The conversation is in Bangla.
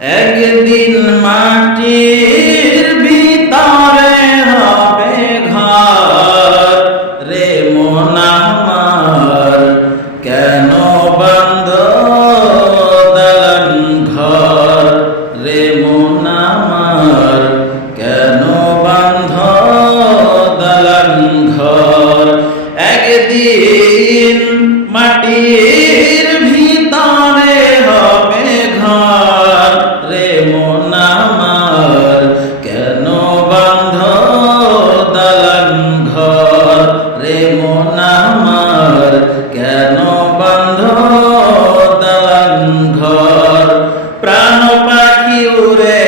একদিন মাটির ভিতরে হবে ঘর রে মন আমার, কেন বাঁধ দালান ঘর রে মন আমার, কেন বাঁধ দালান ঘর। একদিন মাটির ভিতরে হবে ঘর রে মন আমার, কেন বাঁধ দালান ঘর রে মন আমার, কেন বাঁধ দালান ঘর। প্রাণ পাখি উড়ে